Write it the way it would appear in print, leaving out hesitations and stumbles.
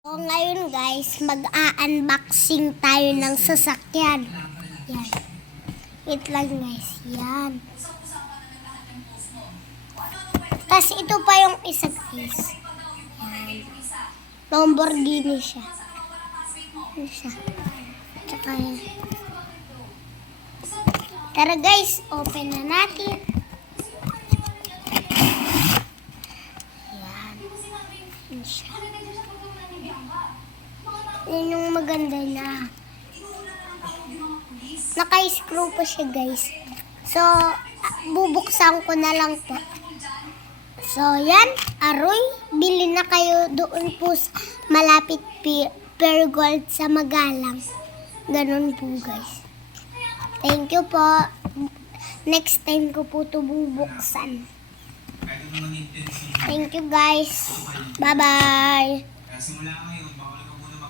So ngayon guys, mag-a-unboxing tayo ng sasakyan. Yan. Wait lang guys. Yan. Tapos ito pa yung isa guys. Yan. Lamborghini siya. Ano siya? Tsaka yan. Tara guys, open na natin. Yan. Yan siya. Yan yung maganda na. Naka-screw pa siya guys. So, bubuksan ko na lang po. So, yan. Aroy, bili na kayo doon po sa malapit Pergold sa Magalang. Ganun po guys. Thank you po. Next time ko po ito bubuksan. Thank you guys. Bye-bye.